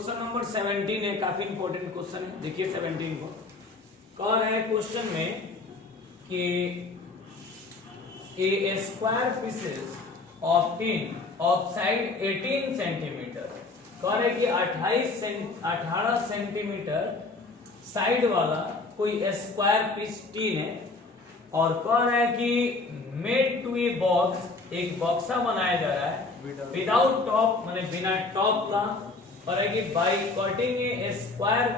Question number 17 है, काफी important question है। देखिए 17 को कह रहा है क्वेश्चन में कि a square pieces of tin of side 18 centimetre, कह रहे कि 18 सेंटीमीटर साइड वाला कोई स्क्वायर पीस टिन है और कह रहा है कि मेड टू ए बॉक्स, एक बॉक्सा बनाया जा रहा है विदाउट टॉप, माने बिना टॉप का, और है कि by cutting a square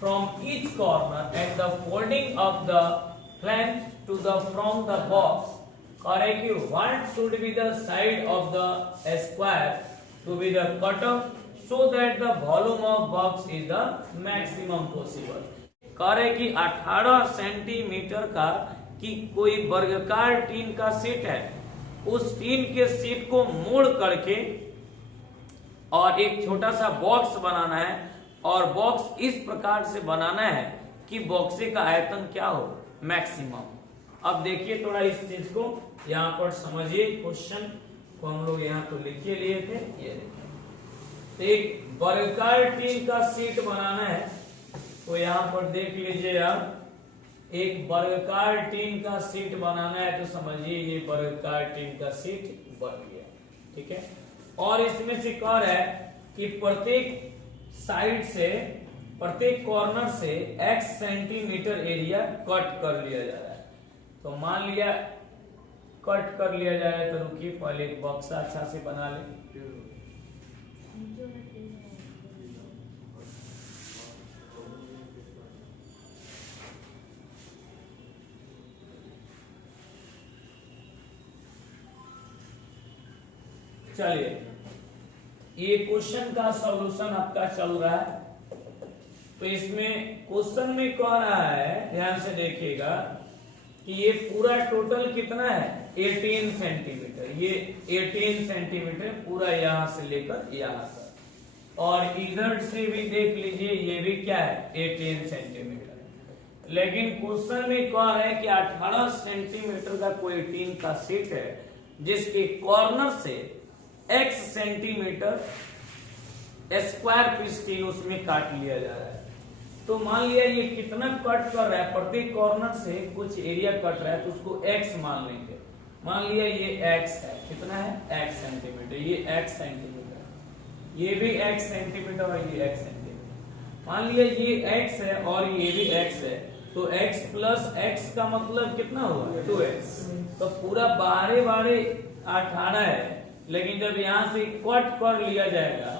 from each corner and the folding of the flange to the from the box, और है कि what should be the side of the square to be the cut off so that the volume of box is the maximum possible. कह रहे कि 18 centimetre का कि कोई वर्गाकार टीन का सीट है, उस टीन के सीट को मोड़ करके और एक छोटा सा बॉक्स बनाना है, और बॉक्स इस प्रकार से बनाना है कि बॉक्से का आयतन क्या हो, मैक्सिमम। अब देखिए थोड़ा इस चीज को यहाँ पर समझिए, क्वेश्चन को हम लोग यहाँ तो लिखे लिए थे, ये देखिए। तो एक वर्गाकार टीन का सीट बनाना है, तो यहाँ पर देख लीजिए आप, एक वर्गाकार टीन का सीट बनाना है, तो समझिए ये वर्गाकार टीन का सीट बन गया, ठीक है। और इसमें से कह रहा है कि प्रत्येक साइड से, प्रत्येक कॉर्नर से x सेंटीमीटर एरिया कट कर लिया जा रहा है। तो मान लिया कट कर लिया जा रहा है, तो रुकिए पहले एक बक्सा अच्छा से बना ले। चलिए, ये क्वेश्चन का सॉल्यूशन आपका चल रहा है। तो इसमें क्वेश्चन में कह रहा है, ध्यान से देखिएगा कि ये पूरा टोटल कितना है, 18 सेंटीमीटर। ये 18 सेंटीमीटर पूरा यहां से लेकर यहां तक, और इधर से भी देख लीजिए ये भी क्या है, 18 सेंटीमीटर। लेकिन क्वेश्चन में कह रहा है कि 18 सेंटीमीटर का कोई टीन का सीट है जिसके कॉर्नर से x centimetre square piece tin उसमें काट लिया जा रहा है। तो मान लिया ये कितना कट कर रहा है, प्रत्येक कॉर्नर से कुछ एरिया कट रहा है, तो उसको x मान लेंगे। मान लिया ये x है, कितना है, x सेंटीमीटर, ये x सेंटीमीटर, ये भी x सेंटीमीटर और ये x सेंटीमीटर। मान लिया ये x है और ये भी x है, तो x प्लस x का मतलब कितना हुआ, 2x। तो पूरा बारे 18 है, लेकिन जब यहाँ से कट कर लिया जाएगा,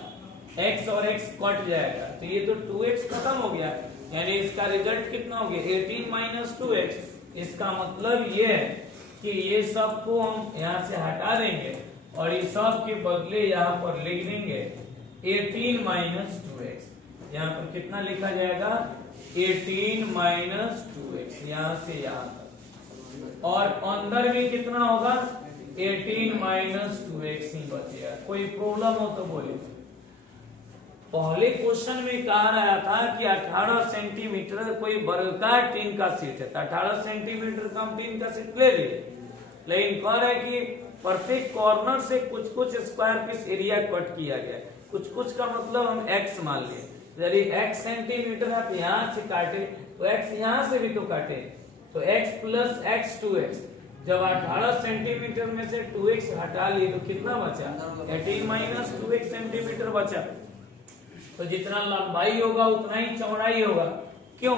x और x कट जाएगा, तो ये तो 2x खत्म हो गया, यानी इसका रिजल्ट कितना हो गया, 18 माइनस 2x। इसका मतलब ये है कि ये सब को हम यहाँ से हटा देंगे और ये सब के बदले यहाँ पर लिख देंगे 18 माइनस 2x। यहाँ पर कितना लिखा जाएगा, 18 माइनस 2x, यहाँ से यहाँ तक, और अंदर में कितना होगा, 18 माइनस 2x ही बचेगा। कोई प्रॉब्लम हो तो बोलिए। पहले क्वेश्चन में कहा रहा था कि 18 सेंटीमीटर कोई वर्गाकार टीन का सीट है, तो 18 सेंटीमीटर का हम टीन का सीट ले लिए, लेकिन कह रहा है कि प्रत्येक कॉर्नर से कुछ कुछ स्क्वायर पीस एरिया कट किया गया। कुछ कुछ का मतलब हम x मान लिए, यदि x सेंटीमीटर आप यहाँ से काटे तो x यहाँ से भी तो काटे, तो x प्लस x 2x। जब 18 सेंटीमीटर में से 2x हटा लिए तो कितना बचा, 18 माइनस 2x सेंटीमीटर बचा। तो जितना लंबाई होगा उतना ही चौड़ाई होगा। क्यों,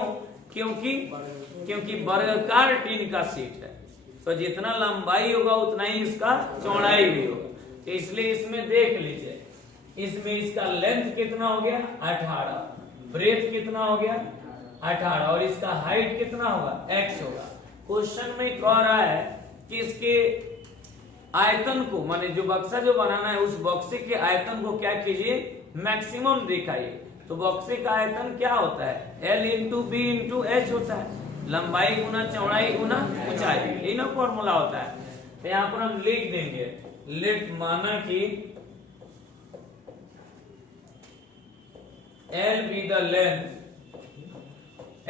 क्योंकि वर्गाकार टीन का सीट है, तो जितना लंबाई होगा उतना ही इसका चौड़ाई भी होगा। तो इसलिए इसमें देख लीजिए, इसमें इसका लेंथ कितना हो गया, 18, ब्रेथ कितना हो गया, 18, और इसका हाइट कितना होगा, x होगा। क्वेश्चन में कह रहा है कि इसके आयतन को, माने जो बक्सा जो बनाना है उस बक्से के आयतन को क्या कीजिए, मैक्सिमम दिखाइए। तो बक्से का आयतन क्या होता है, L into B into H होता है, लंबाई गुना चौड़ाई गुना ऊंचाई, यही ना फॉर्मूला होता है। तो यहाँ पर हम लिख देंगे, लेट माना कि L be the length,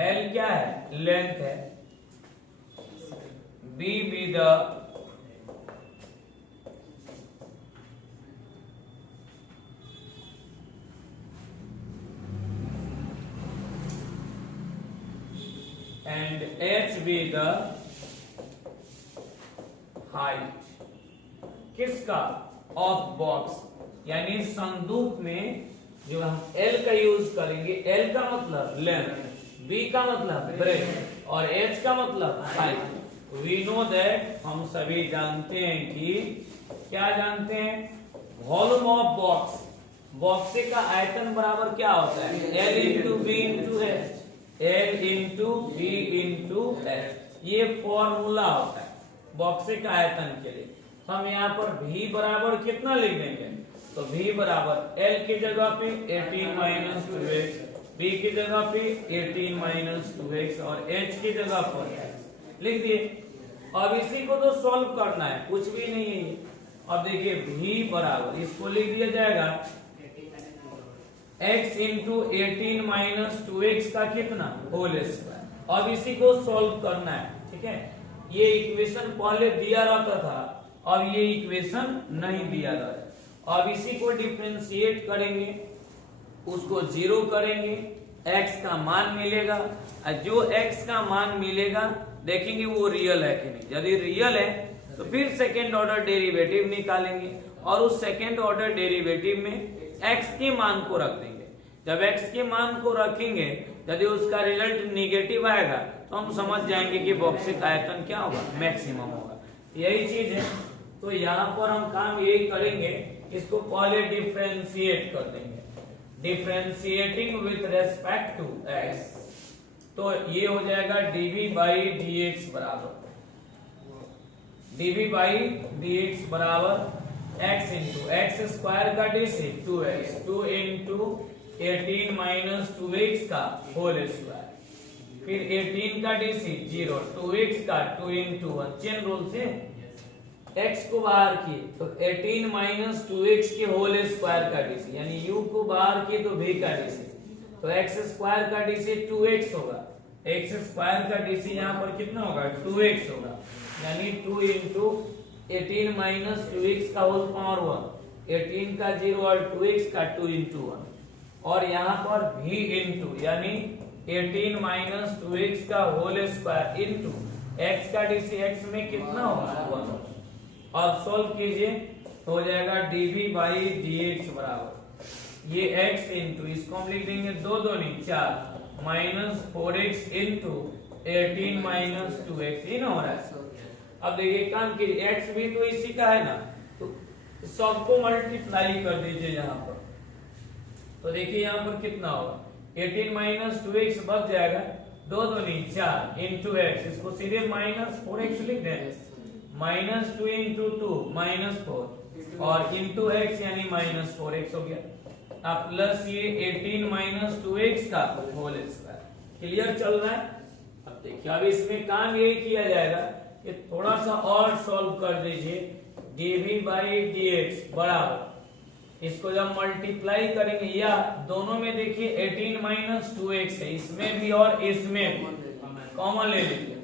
L क्या है, लेंथ है, B be the and h be the height किसका ऑफ बॉक्स, यानी संदूक में जो हम L का यूज करेंगे, L का मतलब लेंथ, B का मतलब ब्रेथ और H का मतलब हाइट। वी नो दैट, हम सभी जानते हैं कि क्या जानते हैं, वॉल्यूम ऑफ बॉक्स, बॉक्स का आयतन बराबर क्या होता है, L into B into H, L into B into H, ये फॉर्मूला होता है बॉक्स का आयतन के लिए। तो हम यहाँ पर V बराबर कितना लिख देंगे, तो V बराबर L की जगह पे 18 माइनस 2x, B की जगह पे 18 माइनस 2x और H की जगह पर लिख दिए। अब इसी को तो सॉल्व करना है, कुछ भी नहीं है। अब देखिए V बराबर, इसको लिख दिया जाएगा x इंटू 18 माइनस 2x का कितना होल स्क्वायर। अब इसी को सॉल्व करना है, ठीक है। ये इक्वेशन पहले दिया रहता था, अब ये इक्वेशन नहीं दिया रहा है। अब इसी को डिफरेंशिएट करेंगे, उसको जीरो करेंगे, x का मान मिलेगा, और जो x का मान मिलेगा देखेंगे वो रियल है कि नहीं। यदि रियल है तो फिर सेकेंड ऑर्डर डेरिवेटिव निकालेंगे और उस सेकेंड ऑर्डर डेरिवेटिव में x के मान को रख देंगे। जब x के मान को रखेंगे, यदि उसका रिजल्ट निगेटिव आएगा तो हम समझ जाएंगे कि बॉक्सिक आयतन क्या होगा, मैक्सिमम होगा। यही चीज है। तो यहाँ पर हम काम यही करेंगे, इसको पहले डिफरेंशिएट कर देंगे, differentiating with respect to x, तो ये हो जाएगा dv बाई dx बराबर, dv बाई dx बराबर x इंटू एक्स स्क्वायर का डीसी 2x, 2 इंटू 18 माइनस 2x का होल स्क्वायर, फिर 18 का डीसी 0, 2x का 2 इंटू 1, चेन रूल से x को बाहर किए तो 18 माइनस 2x के होल स्क्वायर का डीसी, यानी u को बाहर किए तो v का डीसी, तो x स्क्वायर का डीसी 2x होगा, x स्क्वायर का डीसी यहाँ पर कितना होगा 2x होगा, यानी 2 इंटू 18 माइनस 2x का होल पावर 1, 18 का 0 और 2x का 2 इंटू 1, और यहाँ पर v इंटू यानी 18 माइनस 2x का होल स्क्वायर इंटू x का डीसी, x में कितना होगा 1। अब सॉल्व कीजिए तो हो जाएगा dv बाई dx बराबर ये x इंटू, इसको हम लिख देंगे 2 2 4 minus 4x into 18 minus 2x, इन हो रहा है। अब देखिए काम कीजिए, x भी तो इसी का है ना, तो सबको मल्टीप्लाई कर दीजिए यहाँ पर, तो देखिए यहाँ पर कितना होगा 18 माइनस 2x बच जाएगा 2 2 4 इंटू x, इसको सीधे माइनस 4x लिख दें, माइनस 2 इंटू 2 माइनस 4 और इंटू x यानी माइनस 4x हो गया। अब प्लस ये 18 माइनस 2x का होल स्क्वायर, क्लियर चल रहा है। अब देखिए अब इसमें काम यही किया जाएगा कि थोड़ा सा और सॉल्व कर दीजिए, dv बाई dx बराबर, इसको जब मल्टीप्लाई करेंगे या दोनों में देखिए 18 माइनस 2x है, इसमें भी और इसमें भी कॉमन ले लीजिए,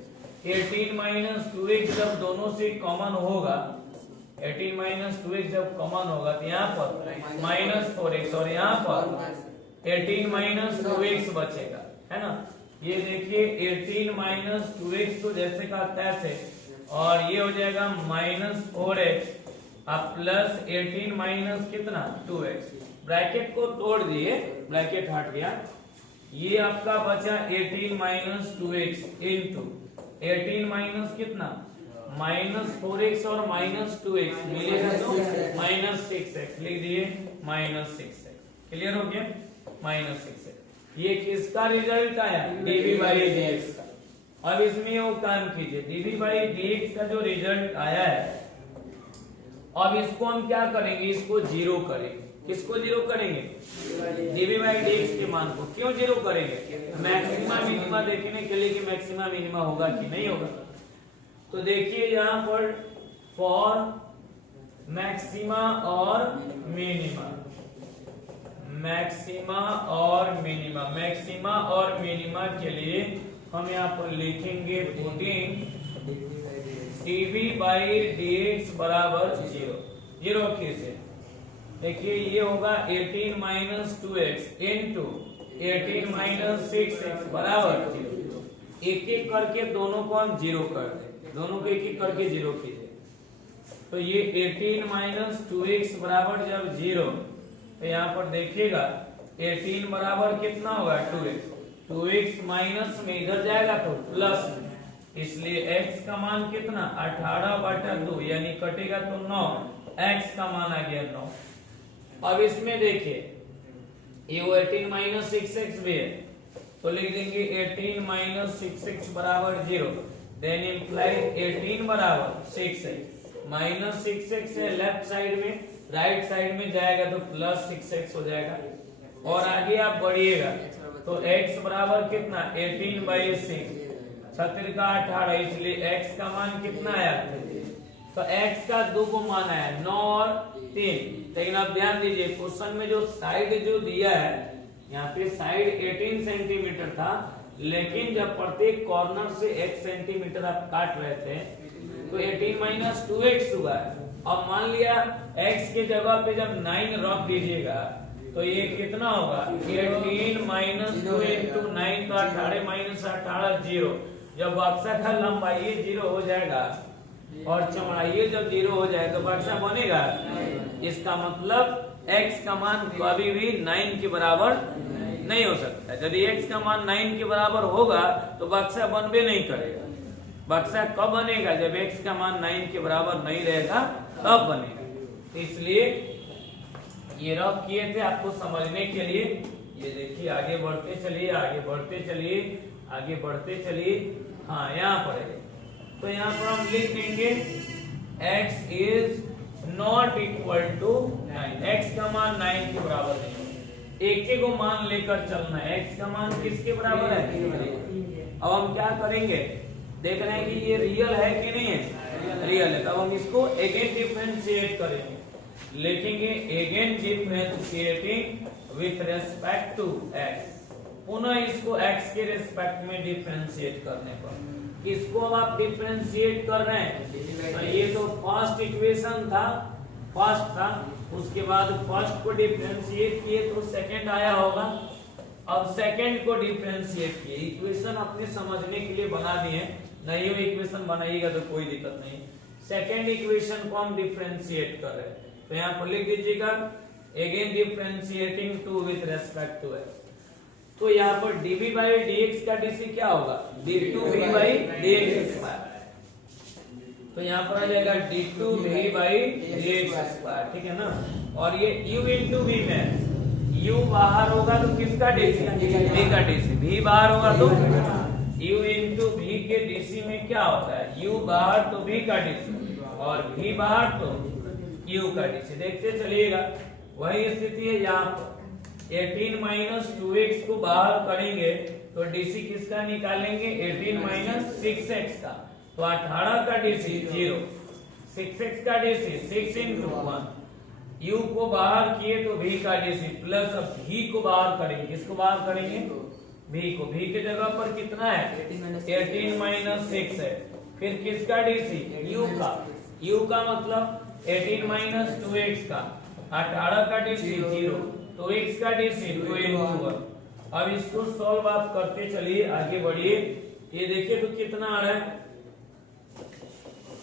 18 माइनस 2x जब दोनों से कॉमन होगा, 18 माइनस 2x जब कॉमन होगा तो यहाँ पर माइनस 4x और यहाँ पर 18 माइनस 2x बचेगा, है ना। ये देखिए 18 माइनस 2x तो जैसे का तैसे, और ये हो जाएगा माइनस 4x अब प्लस 18 माइनस कितना 2x, ब्रैकेट को तोड़ दिए, ब्रैकेट हट गया, ये आपका बचा 18 माइनस 2x इंटू 18 माइनस कितना माइनस 4x और माइनस 2x मिलेगा तो माइनस 6x लिख दिए, माइनस 6x, क्लियर हो गया, माइनस 6x। ये किसका रिजल्ट आया, dv बाई dx का। अब इसमें वो काम कीजिए, dv बाई dx का जो रिजल्ट आया है, अब इसको हम क्या करेंगे, इसको जीरो करेंगे। किसको जीरो करेंगे, dv बाई dx के मान को। क्यों जीरो करेंगे, मैक्सिमा मिनिमा देखने के लिए कि मैक्सिमा मिनिमा होगा कि नहीं होगा। तो देखिए यहाँ पर फॉर मैक्सिमा और मिनिमा, मैक्सिमा और मिनिमा, मैक्सिमा और मिनिमा के लिए हम यहाँ पर लिखेंगे पुटिंग dv बाई dx बराबर 0, 0 कैसे, देखिए ये होगा 18 minus 2x into 18 minus 6x बराबर 0। एक एक करके दोनों को हम जीरो कर देंगे, दोनों को एक एक करके जीरो कीजिए। तो ये 18 माइनस 2x बराबर जब जीरो, तो यहाँ पर देखिएगा 18 बराबर कितना होगा 2x, 2x माइनस में इधर जाएगा तो प्लस में, इसलिए x का मान कितना 18/2 यानी कटेगा तो 9, x का मान आ गया 9। अब इसमें देखिए ये 18 माइनस 6x भी है, तो लिख देंगे 18 माइनस 6x बराबर 0, देन इम्प्लाइज 18 बराबर 6x माइनस 6x है लेफ्ट साइड में, राइट साइड में जाएगा तो प्लस 6x हो जाएगा। और आगे आप बढ़िएगा तो x बराबर कितना 18/6, 36 का 18, इसलिए x का मान कितना आया, तो x का 2 को मान आया 9 और 3। लेकिन आप ध्यान दीजिए क्वेश्चन में जो साइड जो दिया है यहाँ पे साइड 18 सेंटीमीटर था, लेकिन जब प्रत्येक कॉर्नर से 1 सेंटीमीटर आप काट रहे थे तो 18 माइनस 2x हुआ है। अब मान लिया x के जगह पे जब 9 रख दीजिएगा तो ये कितना होगा 18 माइनस 2 इंटू 9, तो 18 माइनस 18 0। जब बक्सा का लंबाई 0 हो जाएगा और चौड़ाई जब 0 हो जाए तो बक्सा बनेगा। इसका मतलब x का मान कभी भी 9 के बराबर नहीं हो सकता। यदि x का मान 9 के बराबर होगा तो बक्सा बनबे नहीं करेगा। बक्सा कब बनेगा, जब x का मान 9 के बराबर नहीं रहेगा तब बनेगा। इसलिए ये रफ किए थे आपको समझने के लिए। ये देखिए आगे बढ़ते चलिए, आगे बढ़ते चलिए, आगे बढ़ते चलिए। हाँ यहाँ पर है, तो यहाँ पर हम लिख देंगे x is not equal to 9, x का मान 9 के बराबर नहीं। एक को मान लेकर चलना है, x का मान किसके बराबर है। अब हम क्या करेंगे, देख रहे हैं कि ये रियल है कि नहीं है, रियल है। तब हम इसको अगेन डिफरेंशिएट करेंगे, लिखेंगे again differentiating with respect to x। पुनः इसको x के रेस्पेक्ट में डिफरेंशिएट करने पर इसको अब आप डिफरेंशिएट कर रहे हैं। तो ये तो फर्स्ट इक्वेशन था, फर्स्ट था, उसके बाद फर्स्ट को डिफरेंशिएट किए तो सेकंड आया होगा। अब सेकंड को डिफरेंशिएट किए, इक्वेशन अपने समझने के लिए बना दिए, नहीं हो इक्वेशन बनाइएगा तो कोई दिक्कत नहीं। सेकंड इक्वेशन को हम डिफरेंशिएट कर रहे हैं, तो यहाँ पर लिख दीजिएगा again differentiating to with respect to x। तो यहाँ पर dv by dx का dc क्या होगा, d2v by dx स्क्वायर। तो यहाँ पर आ जाएगा d2v by dx स्क्वायर, ठीक है ना। और ये u into v में u बाहर होगा तो किसका dc, v का dc, v बाहर होगा तो u into v के dc में क्या होता है, u बाहर तो v का dc और v बाहर तो u का dc। देखते चलिएगा वही स्थिति है यहाँ पर। 18 माइनस 2x को बाहर करेंगे तो डीसी किसका निकालेंगे, 18 माइनस 6x का, तो 18 का डीसी 0, 6x का डीसी 6 into 1, u को बाहर किए तो v का डीसी प्लस, अब v को बाहर करेंगे, किसको बाहर करेंगे, v को, v के जगह पर कितना है 18 माइनस 6 है, फिर किसका डीसी u का, u का मतलब 18 माइनस 2x का, 18 का डीसी 0, तो x का डीसी 2 into 1। अब इसको सॉल्व आप करते चलिए, आगे बढ़िए। ये देखिए तो कितना आ रहा है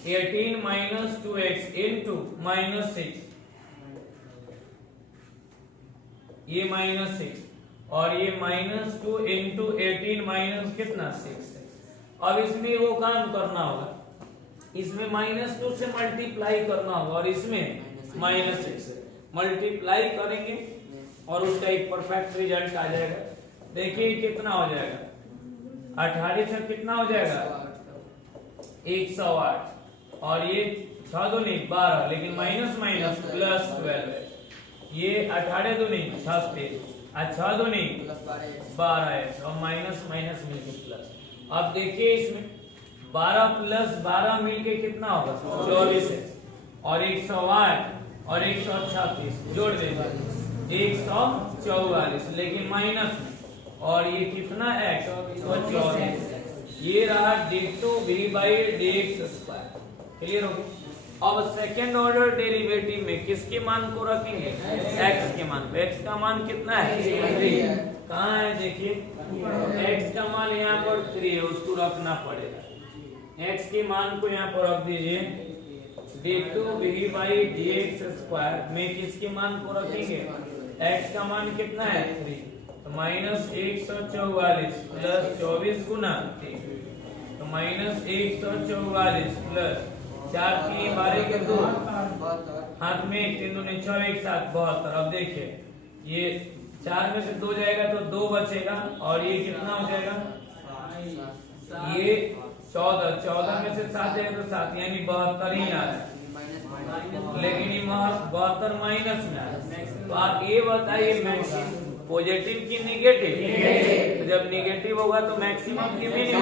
18 माइनस 2x इंटू माइनस 6, ये माइनस 6 और ये माइनस 2 इंटू 18 माइनस कितना 6 है। अब इसमें वो काम करना होगा, इसमें माइनस 2 से मल्टीप्लाई करना होगा और इसमें माइनस 6 से मल्टीप्लाई करेंगे और उसका एक परफेक्ट रिजल्ट आ जाएगा। देखिए कितना हो जाएगा, 18 से कितना हो जाएगा 108 और ये 6 दूनी 12, लेकिन माइनस माइनस प्लस 12 है। ये 18 दूनी 36 और 6 दूनी 12 है और माइनस माइनस मिलके प्लस। अब देखिए इसमें 12 प्लस 12 मिलके कितना होगा 24 है और 108 और 136 जोड़ देंगे 144, लेकिन माइनस में, और ये कितना x 24। ये रहा d2v by dx square, clear हो गया। अब सेकेंड ऑर्डर डेरिवेटिव में किसके मान को रखेंगे, x के मान को। x का मान कितना है 3, कहाँ है देखिए, x का का मान यहाँ पर 3 है, उसको रखना पड़ेगा। x के मान को यहाँ पर रख दीजिए d2v/dx² में किसके मान को रखेंगे, x का मान कितना है 3, तो -144 प्लस 24 गुना 3, तो -144 प्लस 4 3 12 के 2, हाथ में 3 दूनी 6 1 7 72। अब देखिए ये 4 में से 2 जाएगा तो 2 बचेगा और ये कितना हो जाएगा, ये 14 में से 7 जाएगा तो 7 यानी 72 ही आ रहा है, लेकिन ये 72 माइनस में आ रहा है। तो आप ये बताइए मैक्सिमम पॉजिटिव की नेगेटिव, तो जब नेगेटिव होगा तो मैक्सिमम की मिनिमम,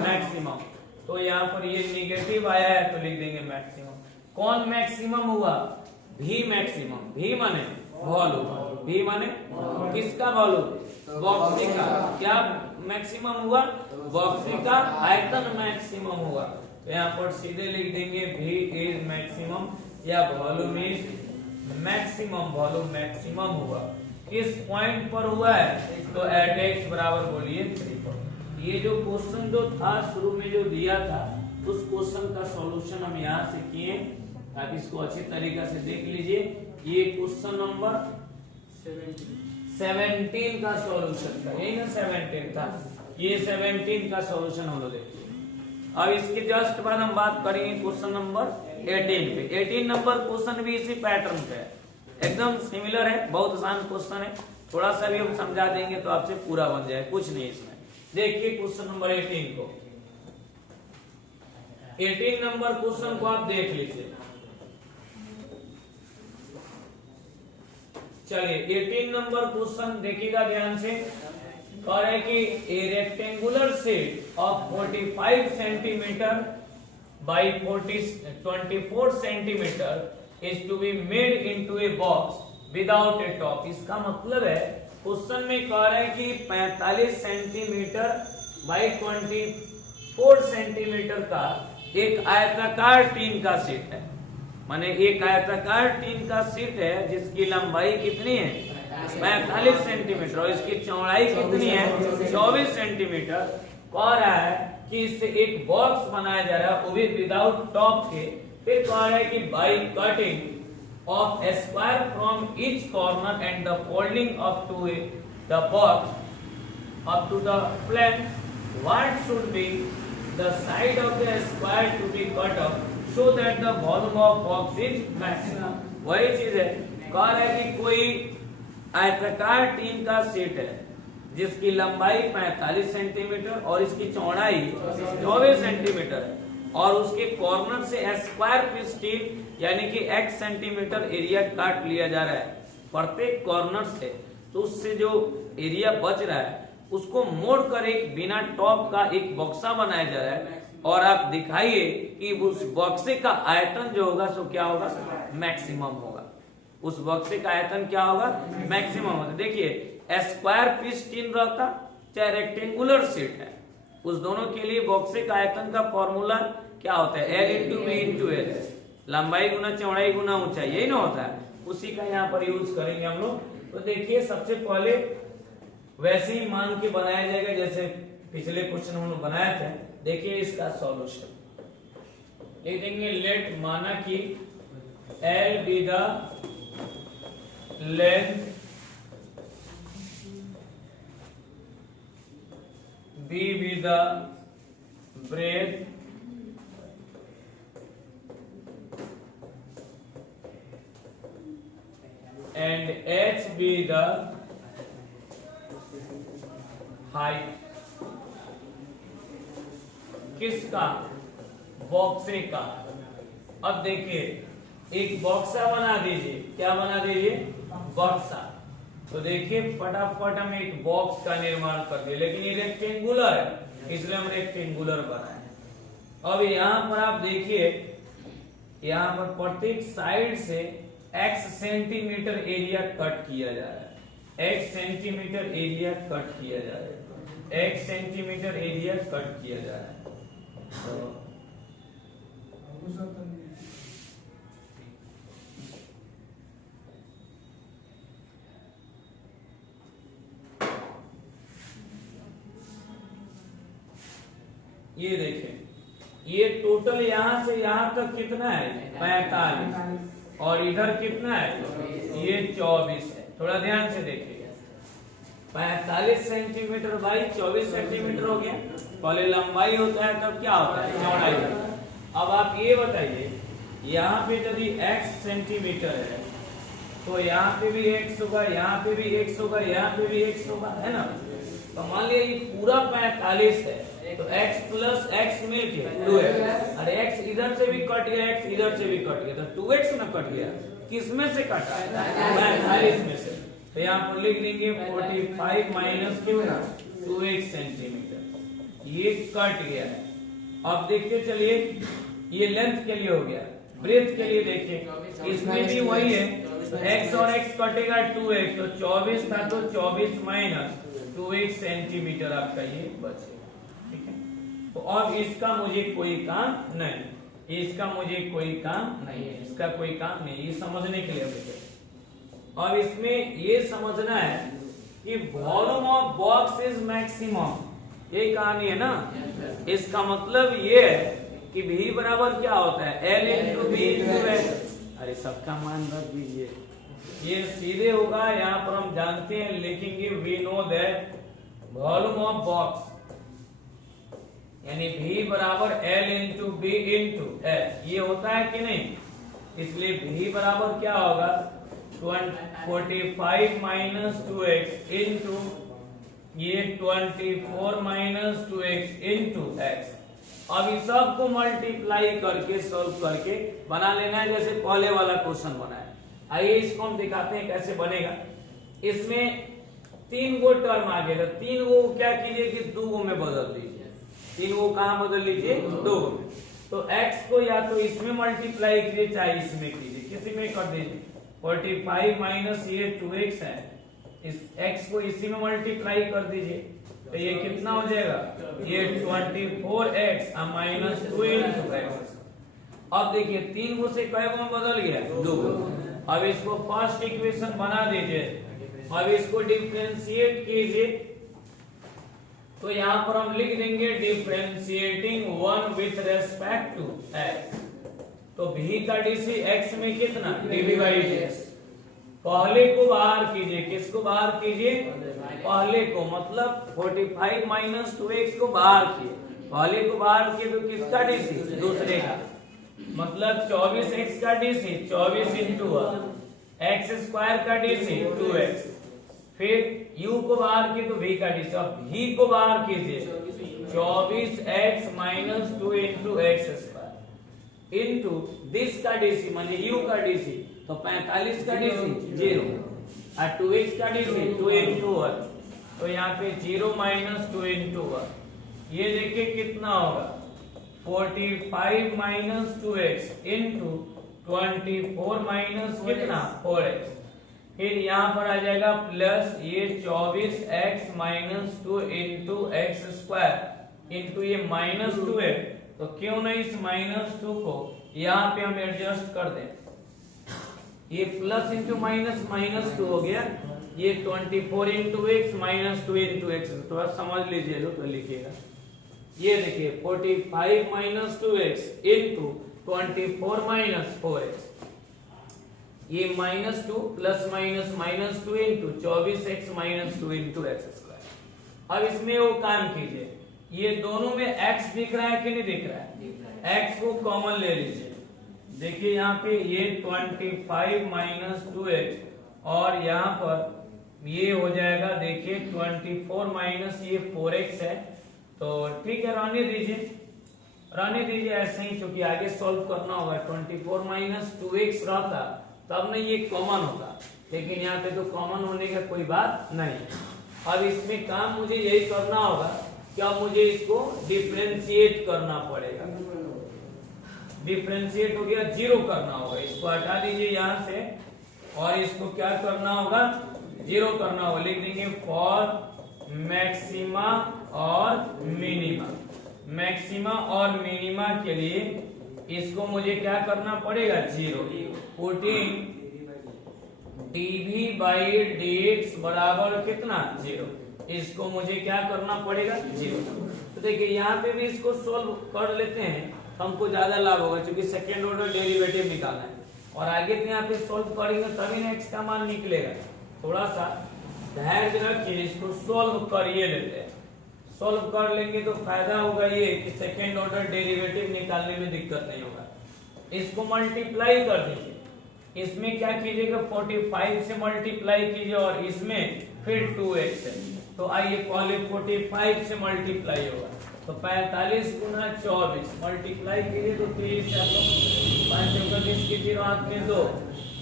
मैक्सिमम। तो यहाँ पर ये नेगेटिव आया है तो लिख देंगे मैक्सिमम। कौन मैक्सिमम हुआ, भी मैक्सिमम, भी माने वॉल्यूम, भी माने किसका वॉल्यूम, बॉक्सी का। क्या मैक्सिमम हुआ, बॉक्सी का आयतन मैक्सिमम हुआ। तो यहाँ पर सीधे लिख देंगे भी इज मैक्सिमम या volume is maximum, volume maximum हुआ। किस पॉइंट पर हुआ है, तो एट x बराबर बोलिए 3 पर। ये जो क्वेश्चन जो था शुरू में जो दिया था उस क्वेश्चन का सॉल्यूशन हम यहाँ से किए, आप इसको अच्छी तरीके से देख लीजिए। ये क्वेश्चन नंबर 17 का सॉल्यूशन था, यही ना 17 था, ये 17 का सॉल्यूशन हम लोग देखिए। अब इसके जस्ट बाद हम बात करेंगे क्वेश्चन नंबर 18 पे। 18 नंबर क्वेश्चन भी इसी पैटर्न पे है, एकदम सिमिलर है, बहुत आसान क्वेश्चन है। थोड़ा सा भी हम समझा देंगे तो आपसे पूरा बन जाए, कुछ नहीं इसमें। देखिए क्वेश्चन नंबर 18 को, 18 नंबर क्वेश्चन को आप देख लीजिए। चलिए 18 नंबर क्वेश्चन देखिएगा ध्यान से। कह रहे कि ए rectangular set of 45 centimetre by 24 centimetre is to be made into a box without a top। इसका मतलब है क्वेश्चन में कह रहा है कि 45 सेंटीमीटर बाई 24 सेंटीमीटर का एक आयताकार टीन का सेट है, माने एक आयताकार टीन का सेट है जिसकी लंबाई कितनी है 45 सेंटीमीटर और इसकी चौड़ाई कितनी है 24 सेंटीमीटर। कह रहा है कि इससे एक बॉक्स बनाया जा रहा है वो भी विदाउट टॉप के। फिर कह रहा है कि by cutting off a square from each corner and the folding up to the box up to the flat, what should be the side of the square to be cut off so that the volume of box is maximum. वही चीज है, कह रहा है कि कोई आयताकार tin का सेट है जिसकी लंबाई 45 सेंटीमीटर और इसकी चौड़ाई 24 सेंटीमीटर है और उसके कॉर्नर से स्क्वायर पीस स्टील यानी कि x सेंटीमीटर एरिया काट लिया जा रहा है प्रत्येक कॉर्नर से। तो उससे जो एरिया बच रहा है उसको मोड़कर एक बिना टॉप का एक बक्सा बनाया जा रहा है और आप दिखाइए कि उस बक्से का आयतन जो होगा सो क्या होगा, मैक्सिमम होगा। उस बक्से का आयतन क्या होगा, मैक्सिमम होगा। देखिए स्क्वायर पीस टीन रहता चाहे रेक्टेंगुलर सेट है, उस दोनों के लिए बॉक्से का आयतन का फॉर्मूला क्या होता है, L into B into L, लंबाई गुना चौड़ाई गुना ऊंचाई, यही ना होता है। उसी का यहाँ पर यूज करेंगे हम लोग। तो देखिए सबसे पहले वैसे ही मान के बनाया जाएगा जैसे पिछले क्वेश्चन हम लोग बनाए थे। देखिए इसका सॉल्यूशन लिख देंगे, लेट माना कि L be the length, B be the breadth, and H be the height। किसका, बॉक्से का। अब देखिए एक बॉक्सा बना दीजिए, क्या बना दीजिए, बॉक्सा। तो देखिए फटाफट हम एक बॉक्स का निर्माण कर दिए, लेकिन ये रेक्टेंगुलर है इसलिए हम रेक्टेंगुलर बनाए। अब यहाँ पर आप देखिए, यहाँ पर प्रत्येक साइड से x सेंटीमीटर एरिया कट किया जा रहा है, x सेंटीमीटर एरिया कट किया जा रहा है, x सेंटीमीटर एरिया कट किया जा रहा है। तो ये देखें, ये टोटल यहाँ से यहाँ तक कितना है 45 और इधर कितना है ये 24 है। थोड़ा ध्यान से देखिएगा, 45 सेंटीमीटर बाई 24 सेंटीमीटर हो गया। पहले लंबाई होता है तब क्या होता है चौड़ाई होता है। अब आप ये बताइए, यहाँ पे यदि x सेंटीमीटर है तो यहाँ पे भी x होगा, यहाँ पे भी x होगा, यहाँ पे भी x होगा, है ना। तो मान लिया ये पूरा 45 है तो x प्लस x मिलके 2x, अरे x इधर से भी कट गया, x इधर से भी कट गया, तो 2x ना कट गया। किसमें से कटा? 45 में से। तो यहाँ पर लिख देंगे 45 माइनस कितना 2x सेंटीमीटर, ये कट गया है। अब देखते चलिए, ये लेंथ के लिए हो गया, ब्रेथ के लिए देखिए इसमें भी वही है। तो x और x कटेगा 2x, तो 24 था तो 24 माइनस 2x सेंटीमीटर आपका ये बचेगा, ठीक है। तो अब इसका मुझे कोई काम नहीं, इसका मुझे कोई काम नहीं है, इसका कोई काम नहीं, ये समझने के लिए मुझे। अब इसमें ये समझना है कि volume of box is maximum, ये कहानी है ना। इसका मतलब ये है कि V बराबर क्या होता है L into B into H। अरे सबका मान रख दीजिए, ये सीधे होगा। यहाँ पर हम जानते हैं, लिखेंगे we know that volume of box यानी V बराबर L into B into H, ये होता है कि नहीं। इसलिए V बराबर क्या होगा 45 माइनस 2x इंटू ये 24 माइनस 2x इंटू x। अब इस सब को मल्टीप्लाई करके सॉल्व करके बना लेना है जैसे पहले वाला क्वेश्चन बना है। आइए इसको हम दिखाते हैं कैसे बनेगा। इसमें 3 गो टर्म आ गए, 3 गो क्या कीजिए कि 2 गो में बदल दीजिए। 3 गो कहाँ बदल लीजिए 2 में। तो x को या तो इसमें मल्टीप्लाई कीजिए चाहे इसमें कीजिए, किसी में कर दीजिए। 45 माइनस ये 2x है, इस x को इसी में मल्टीप्लाई कर दीजिए तो ये कितना हो जाएगा ये 24x माइनस 2 इंटू x। अब देखिए 3 गो से कई गो में बदल गया 2 गो। अब इसको फर्स्ट इक्वेशन बना दीजिए, अब इसको डिफरेंशिएट कीजिए। तो यहाँ पर हम लिख देंगे differentiating 1 with respect to x। तो v का dc x में कितना dv बाई dx। पहले को बाहर कीजिए, किसको बाहर कीजिए पहले को, मतलब 45 माइनस 2x को बाहर किए, पहले को बाहर किए तो किसका dc दूसरे का, मतलब 24x का dc 24 इंटू x स्क्वायर का dc 2x। फिर u को बाहर किए तो v का dc। अब v को बाहर कीजिए 24x minus 2 into x square into this का dc माने u का dc, तो 45 का dc 0 और 2x का dc 2 इंटू 1, तो यहाँ पे 0 माइनस 2 इंटू 1। ये देखिए कितना होगा 45 माइनस 2x इंटू 24 माइनस कितना 4x। फिर यहाँ पर आ जाएगा प्लस ये 24x minus 2 into X square into ये माइनस 2 है, तो क्यों नहीं इस माइनस 2 को यहाँ पे हम एडजस्ट कर दें। ये प्लस इंटू माइनस माइनस 2 हो गया, ये 24 into x minus 2 into x. तो आप समझ लीजिए लो तो लिखिएगा, ये देखिए 45 minus 2x into 24 minus 4x, ये minus 2 plus minus minus 2 into 24x minus 2 into X square. अब इसमें वो काम कीजिए, ये दोनों में x दिख रहा है कि नहीं दिख रहा है, x को कॉमन ले लीजिए। देखिए यहाँ पे ये 25 माइनस 2x और यहाँ पर ये हो जाएगा देखिए 24 माइनस ये 4x है, तो ठीक है रहने दीजिए ऐसे ही, क्योंकि आगे सॉल्व करना होगा। 24 माइनस 2x रहता तब नहीं ये कॉमन होता, लेकिन यहाँ पे तो कॉमन होने का कोई बात नहीं। अब इसमें काम मुझे यही करना होगा कि अब मुझे इसको डिफरेंशिएट करना पड़ेगा। डिफरेंशिएट हो गया, 0 करना होगा, इसको हटा दीजिए यहाँ से और इसको क्या करना होगा 0 करना होगा। लिख देंगे फॉर मैक्सिमा और मिनिमा। मैक्सिमा और मिनिमा के लिए इसको मुझे क्या करना पड़ेगा 0, पुटिंग dv बाई dx बराबर कितना 0। इसको मुझे क्या करना पड़ेगा 0। तो देखिए यहाँ पे भी इसको सोल्व कर लेते हैं, हमको ज्यादा लाभ होगा क्योंकि सेकेंड ऑर्डर डेरिवेटिव निकालना है। और आगे तो यहाँ पे सोल्व करेंगे तभी ना x का मान निकलेगा। थोड़ा सा धैर्य रखिए, इसको सोल्व करिए लेते हैं। सोल्व कर लेंगे तो फायदा होगा ये कि सेकेंड ऑर्डर डेरिवेटिव निकालने में दिक्कत नहीं होगा। इसको मल्टीप्लाई कर दीजिए, इसमें क्या कीजिएगा 45 से मल्टीप्लाई कीजिए और इसमें फिर 2x है। तो आइए पहले 45 से मल्टीप्लाई होगा तो 45 गुना 24 मल्टीप्लाई कीजिए तो 30 है, 5 चौका 20 के 0 हाथ में 2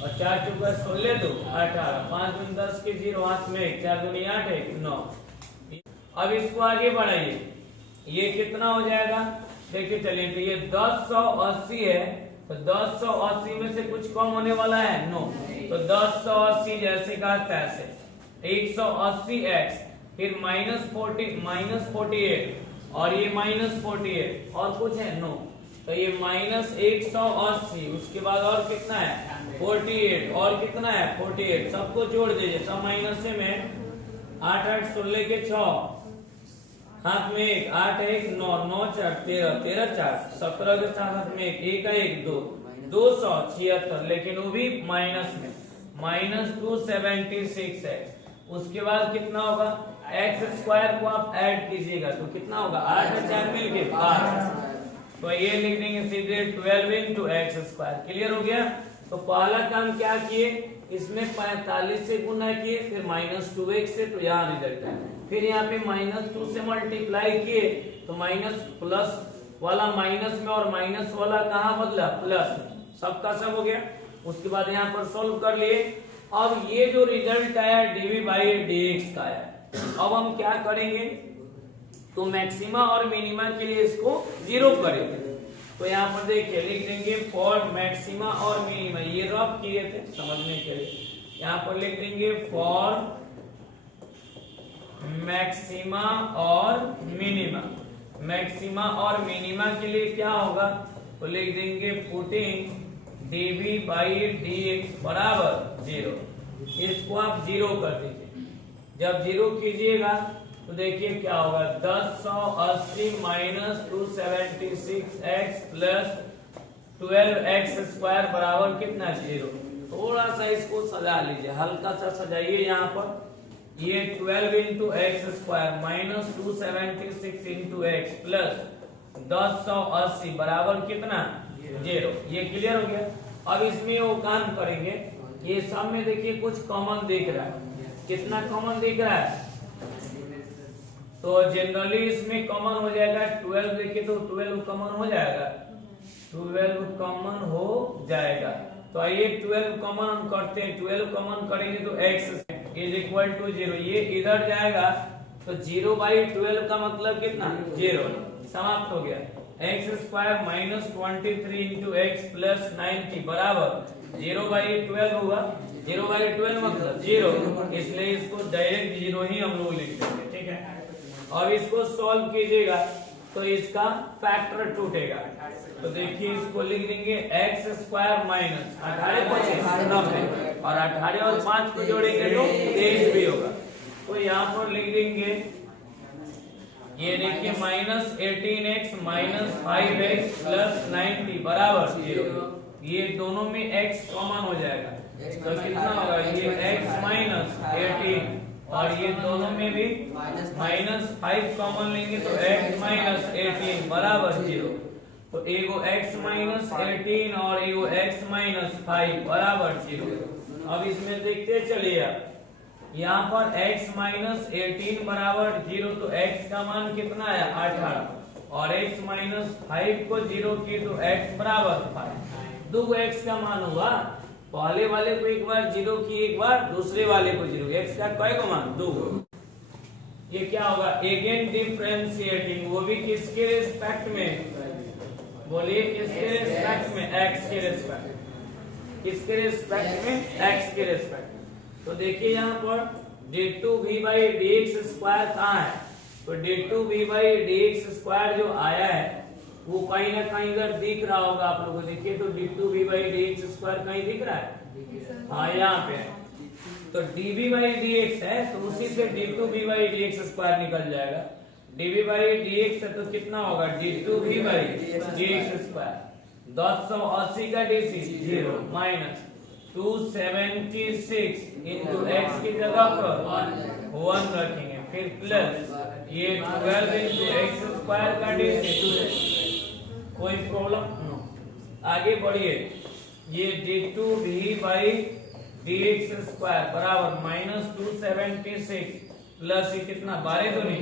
और 4 चौका 16 2 18, 5 दूनी 10 के 0 हाथ में 4 दूनी 8 1 9। अब इसको आगे बढ़ाइए, ये कितना हो जाएगा देखिए चलिए। तो ये 1080 है, तो 1080 में से कुछ कम होने वाला है नो, तो 1080 जैसे का तैसे 180x फिर -48 और ये -48 और कुछ है नो, तो ये -180 उसके बाद और कितना है 48 और कितना है 48, सबको जोड़ दीजिए सब माइनस में 8 8 16 के 6 हाथ में 1 8 1 9 9 4 13 13 4 17 के साथ हाथ में 1 1 2 276, लेकिन वो भी माइनस में -276 है। उसके बाद कितना होगा एक्स स्क्वायर को आप ऐड कीजिएगा तो कितना होगा 8 4 मिलके 12, तो ये लिख देंगे सीधे 12 into एक्स स्क्वायर। क्लियर हो गया। तो पहला काम क्या किए, इसमें 45 से गुना किए फिर -2x से, तो यहाँ रिजल्ट है। फिर यहाँ पे -2 से मल्टीप्लाई किए तो माइनस प्लस वाला माइनस में और माइनस वाला कहाँ बदला प्लस में, सबका सब हो गया। उसके बाद यहाँ पर सोल्व कर लिए। अब ये जो रिजल्ट आया dv बाई dx का आया, अब हम क्या करेंगे तो मैक्सिमा और मिनिमा के लिए इसको 0 करेंगे। तो यहाँ पर देखिए लिख देंगे फॉर मैक्सिमा और मिनिमा, ये रफ किए थे समझने के लिए। यहाँ पर लिख देंगे फॉर मैक्सिमा और मिनिमा। मैक्सिमा और मिनिमा के लिए क्या होगा तो लिख देंगे पुटिंग dv बाई dx बराबर 0। इसको आप 0 कर दीजिए। जब 0 कीजिएगा तो देखिए क्या होगा 1080 -276x प्लस 12x स्क्वायर बराबर कितना 0। थोड़ा सा इसको सजा लीजिए, हल्का सा सजाइए। यहाँ पर ये 12 into x square -276 into x plus 1080 बराबर कितना 0। ये क्लियर हो गया। अब इसमें वो काम करेंगे, ये सब में देखिए कुछ कॉमन दिख रहा है, कितना कॉमन दिख रहा है तो जनरली इसमें कॉमन हो जाएगा 12, देखिए तो 12 कॉमन हो जाएगा, 12 कॉमन हो जाएगा। तो आइए 12 कॉमन हम करते हैं, 12 कॉमन करेंगे तो x इज इक्वल टू 0, ये इधर जाएगा तो 0 बाई 12 का मतलब कितना 0, समाप्त हो गया। X square -23 into x plus 90 बराबर 0 बाई 12 होगा, 0 बाई 12 मतलब 0, इसलिए इसको डायरेक्ट 0 ही हम लोग लिख देंगे, ठीक है। और इसको सॉल्व कीजिएगा तो इसका फैक्टर टूटेगा, तो देखिए इसको लिख देंगे एक्स स्क्वायर माइनस 18 90 और 18 और 5 को जोड़ेंगे तो 23 भी होगा। तो यहाँ पर लिख देंगे ये देखिए -18x -5x प्लस 90 बराबर 0। ये दोनों में x कॉमन हो जाएगा तो कितना होगा ये x -18 और ये दोनों में भी -5 कॉमन लेंगे तो x -18 बराबर 0। तो एगो x -18 और एगो x -5 बराबर 0। अब इसमें देखते चलिए आप, यहाँ पर x -18 बराबर 0 तो x का मान कितना है 18 और x -5 को 0 की तो x बराबर 5, दो x का मान हुआ। पहले वाले को एक बार 0 की, एक बार दूसरे वाले को 0, x का कई को मान 2। ये क्या होगा अगेन डिफरेंशिएटिंग, वो भी किसके रिस्पेक्ट में बोलिए, किसके रिस्पेक्ट में x के रिस्पेक्ट, किसके रिस्पेक्ट में x के रिस्पेक्ट। तो देखिए यहाँ पर d2v बाई dx स्क्वायर कहाँ है, तो d2v बाई dx स्क्वायर जो आया है वो कहीं ना कहीं इधर दिख रहा होगा आप लोगों को। देखिए तो d2v बाई dx स्क्वायर कहीं दिख रहा है, हाँ यहाँ पे। तो dv बाई dx है तो उसी से d2v बाई dx स्क्वायर निकल जाएगा। dv बाई dx है तो कितना होगा d2v बाई dx स्क्वायर। 1080 का dc 0 माइनस 276 इंटू x की जगह पर 1 रखेंगे, फिर प्लस ये 12 इंटू एक्स स्क्वायर का dc। कोई प्रॉब्लम? आगे बढ़िए। ये d2v बाई dx स्क्वायर बराबर माइनस 276 प्लस ये कितना 12 दूनी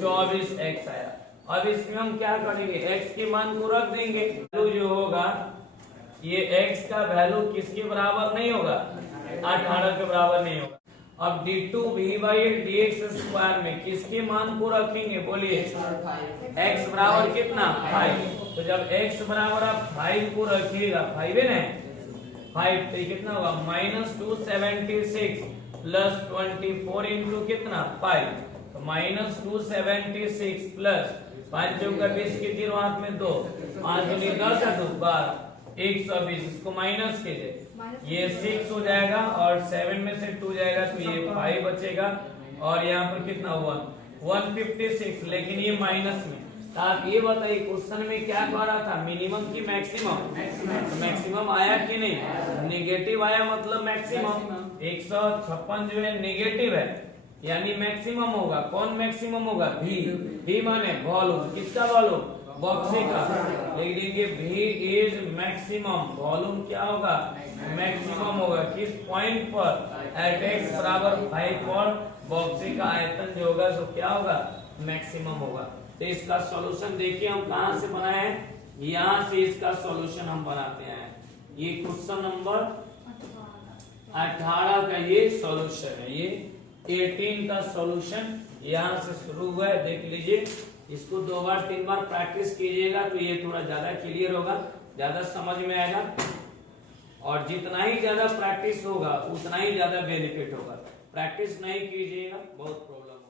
24x आया। अब इसमें हम क्या करेंगे, x के मान को रख देंगे। वैल्यू जो होगा ये x का वैल्यू किसके बराबर नहीं होगा, 18 के बराबर नहीं होगा। अब d2v बाई dx स्क्वायर में किसके मान को रखेंगे, बोलिए x बराबर कितना 5। तो जब x बराबर आप 5 को रखिएगा, 5 है ना 5, तो ये कितना होगा माइनस 276 प्लस 24 इंटू कितना 5, तो माइनस 276 प्लस 5 चौका 20 के 0 हाथ में 2, 5 दूनी 10 है 12 120, इसको माइनस कीजिए ये 6 हो जाएगा और 7 में से 2 जाएगा तो ये 5 बचेगा और यहाँ पर कितना हुआ 156, लेकिन ये माइनस में। तो आप ये बताइए क्वेश्चन में क्या कह रहा था, मिनिमम की मैक्सिमम? मैक्सिमम आया कि नहीं, नेगेटिव आया मतलब मैक्सिमम। 156 जो है नेगेटिव है यानी मैक्सिमम होगा। कौन मैक्सिमम होगा, v माने वॉल्यूम, किसका वॉल्यूम, बॉक्सी का। लिखेंगे v इज मैक्सिमम, वॉल्यूम क्या होगा मैक्सिमम होगा, किस पॉइंट पर, एट x बराबर 5 पर बॉक्सी का आयतन जो होगा सो क्या होगा मैक्सिमम होगा। तो इसका सॉल्यूशन देखिए हम कहां से बनाए हैं, यहाँ से इसका सॉल्यूशन हम बनाते हैं। ये क्वेश्चन नंबर 18 का ये सॉल्यूशन है, ये 18 का सॉल्यूशन यहाँ से शुरू हुआ है। देख लीजिए, इसको 2 बार 3 बार प्रैक्टिस कीजिएगा तो ये थोड़ा ज्यादा क्लियर होगा, ज्यादा समझ में आएगा। और जितना ही ज्यादा प्रैक्टिस होगा उतना ही ज्यादा बेनिफिट होगा। प्रैक्टिस नहीं कीजिएगा बहुत प्रॉब्लम।